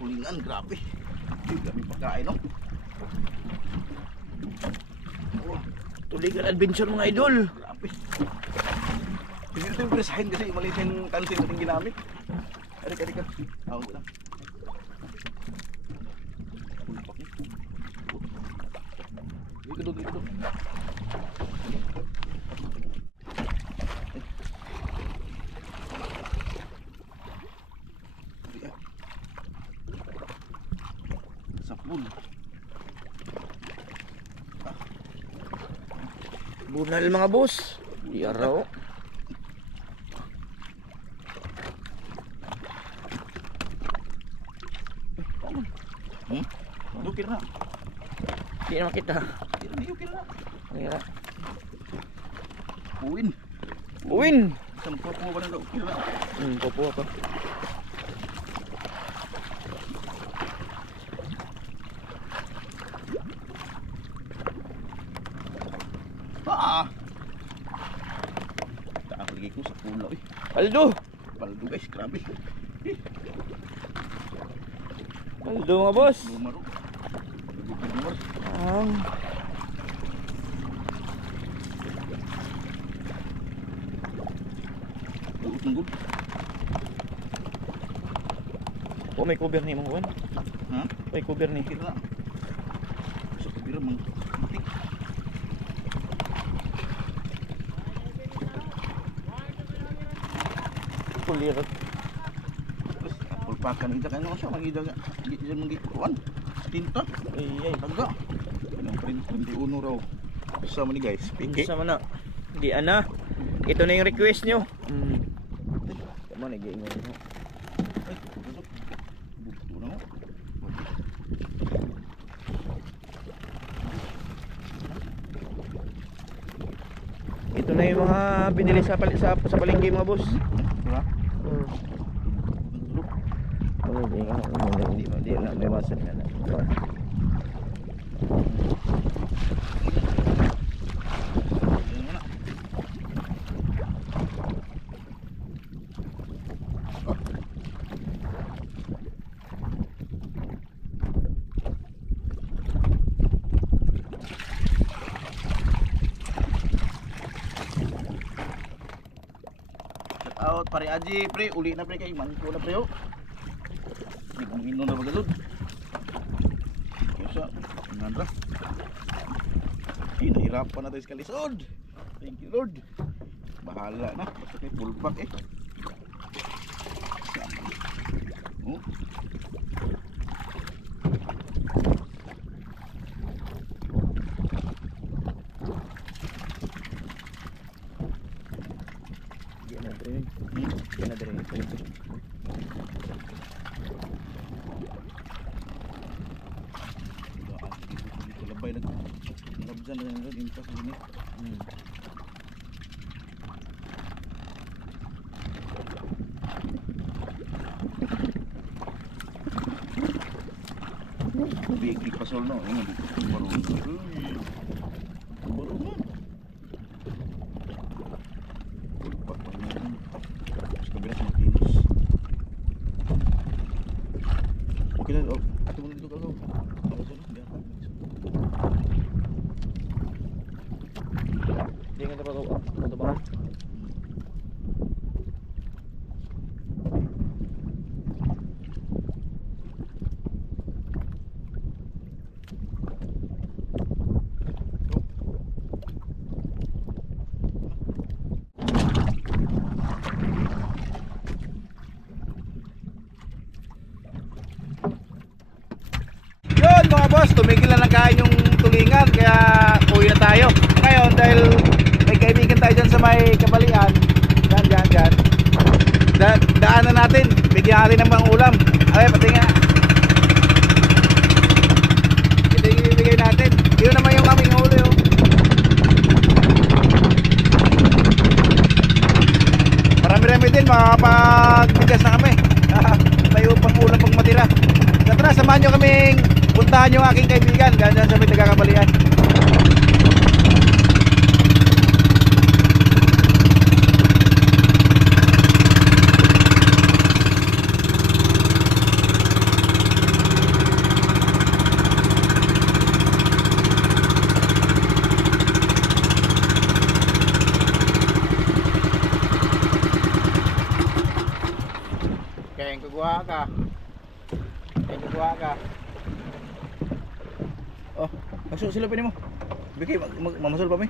tulingan, grabe. Dami pagkain, no? Oh, Tulingan adventure mga idol. grabe. Hindi ito yung presahin kasi maliit yung kansin natin ginamit. Arika. Ako lang. Pulpak niya. Dito. Sapul. Bunal mga boss. Di araw. Dukir na. Di naman kita. Dukir na. Kaya Uwin. uwin. Sampo po ba na dukir na? Popo ako. Taas lagi ko sa pulo eh. Paldo. Paldo guys, grabe. Paldo mga boss. Bumaro. Bumaro. Ang Duot ng gud. oh, may cover ni mga kuwan. Ha? May cover ni. Kira. Sa kabira mang itik. Kulir. Terus pulpakan ita kan siya magida ga. Diyan mong gikuan. Tinta. Ay. Taga. Ang print 21 raw. Sa man ni guys. Piki. Sama na. Di ana. Ito na yung request nyo. Tama na giingon mo. Ay, busok. Bukto na mo. Ito na yung mga binili sa palengke mga boss. Diba? Oh, di na may wasan ka na. Yan mo na. Shout out pare Aji, pre, uli na pre kay mangko na pre. Di ko minom na bagalod. Kesa, nandra. Nahirapan na tayo sa kalisod. Thank you Lord. Bahala na, basta may full pack eh. Oh. Yan na dre. Yan na dre. Dito labay na. Labjan na lang din sa sini. Big pasol no, ini baru. Baru. Kabila sa Martinez. Okay na, ato mo dito kagaw. Ako sa biya. Di nga dapat ako ba? Yun mga boss, tumigil na lang kain yung tulingan kaya uwi na tayo. Ngayon dahil may kaibigan tayo dyan sa may Kabalian. Dyan. Daanan natin, bigyan natin ng mga ulam. Ay, pati nga. Ito yung ibibigay natin. Yun naman yung aming huli oh. Marami-rami din, makakapagbigas na kami. May upang ulam pag matira. Tara, samahan nyo kaming puntahan yung aking kaibigan. Ganyan sa may Tagakabalian. kuha ka. Kuha ka. Oh, masuk silupin mo. Bigay mamasul pa mi.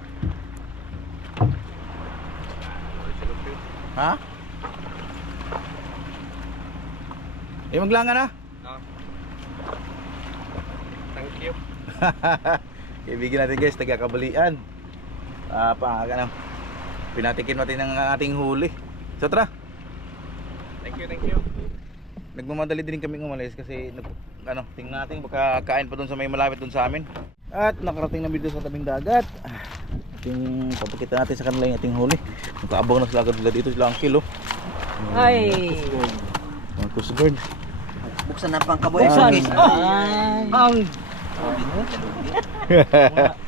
Ha? Maglangan na. No. Thank you. Ibigin natin guys, taga-kabalian. Pangaga na. Pinatikin natin ang ating huli. So tara. Thank you. Nagmamadali din kami umalis kasi tingnan natin baka kain pa doon sa may malapit doon sa amin. At nakarating na dito sa tabing dagat. Ating papakita natin sa kanila yung ating huli. Nakaabang na sila agad nila dito, sila ang kilo. Ay. Mga Coast Guard. Buksan na pang kaboy. Buksan.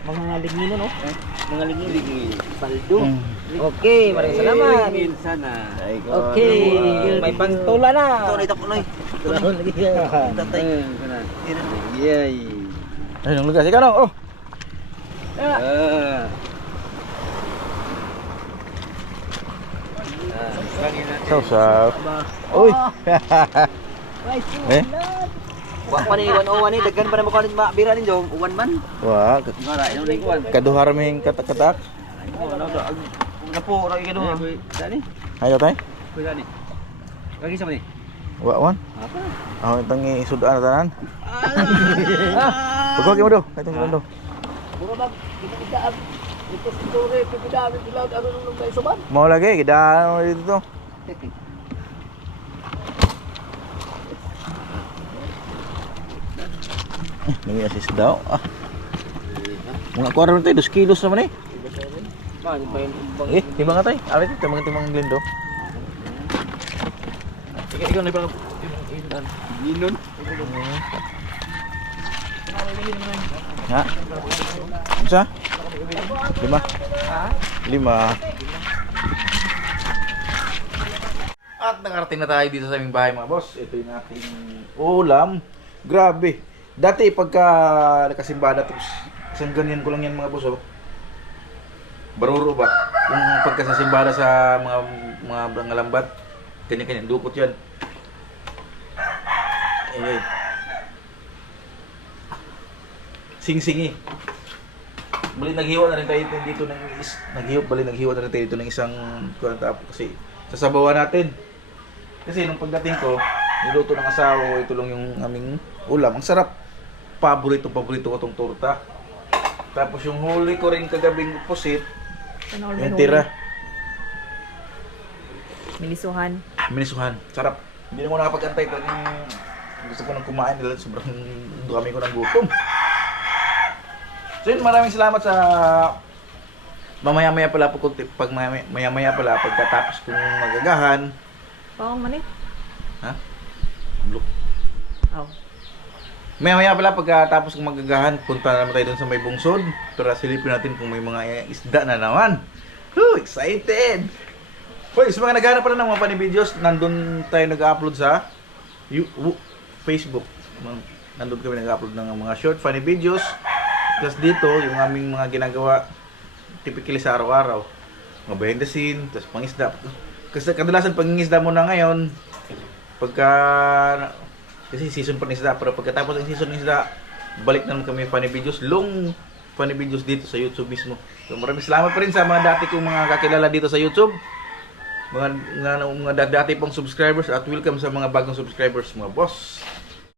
Ang mga lignino no? Mga lignino. Paldo. Okay, maraming salamat. Sana. Okay, may pantula na. Ito po noy. Tatay. Yay. Ay, nung lugas ikaw. Oh. Sausaw. Uy. Eh? Wa pa ni 101 ni daghan pa na mo kanit bira ninyo, uwan man. Wah, Ngara ino ni kuan. kaduhar ming katak-katak. Napo ra ikado. Dani. Ayo tay. Kuy dani. Kagi sa ni. Wa wan. Apa? Ako tangi sudan tanan. Pagko mo do. Katong do. Puro bag kita ito story pipidami dilaw ano nung kay suban. Mau lagi kita dito to. May assist daw. Mga kuwaran tayo, 2 kilos naman eh. Man, pa yung Timbang nga tayo. Alit, timbang lindo. Ikaw na parang Ginon. ha? Isa? 5? 5. At nakarating na tayo dito sa aming bahay mga boss. Ito yung ating ulam. Grabe. Dati pagka nakasimbada tapos isang ganyan ko lang yan mga boss oh. Baruro ba? Yung pagkasasimbada sa mga lambat, kanya-kanya dukot yan. Eh. Sing-singi. Bali naghiwa na rin tayo dito ng naghiwa na rin tayo dito ng isang kuwanta kasi sasabawan natin. Kasi nung pagdating ko, niluto ng asawa ko, ito lang yung aming ulam. Ang sarap. Paborito ko tong torta. Tapos yung huli ko rin kagabing pusit, yung tira. Milisuhan. Minisuhan. Sarap. Hindi na ko nakapag-antay. Gusto ko nang kumain dahil sobrang dami ko ng gutom. So yun, maraming salamat sa mamaya-maya pala pagkatapos kong magagahan. Oo, mani. Ha? Look. Oh. Maya-maya pala pagkatapos kong magagahan, punta na naman tayo dun sa may bungsod. Para silipin natin kung may mga isda na naman. Woo! Excited! Hoy, sa mga naghahanap pala ng mga funny videos, nandun tayo nag-upload sa Facebook. Nandun kami nag-upload ng mga short funny videos. Tapos dito, yung aming mga ginagawa typically sa araw-araw. Mga behind the scene, tapos pangisda. Kasi kadalasan pangingisda mo na ngayon, kasi season pa ng isda, pero pagkatapos ng season ng isda, balik na naman kami funny videos, long funny videos dito sa YouTube mismo. So maraming salamat pa rin sa mga dati kong mga kakilala dito sa YouTube. Mga dati pong subscribers at welcome sa mga bagong subscribers mga boss.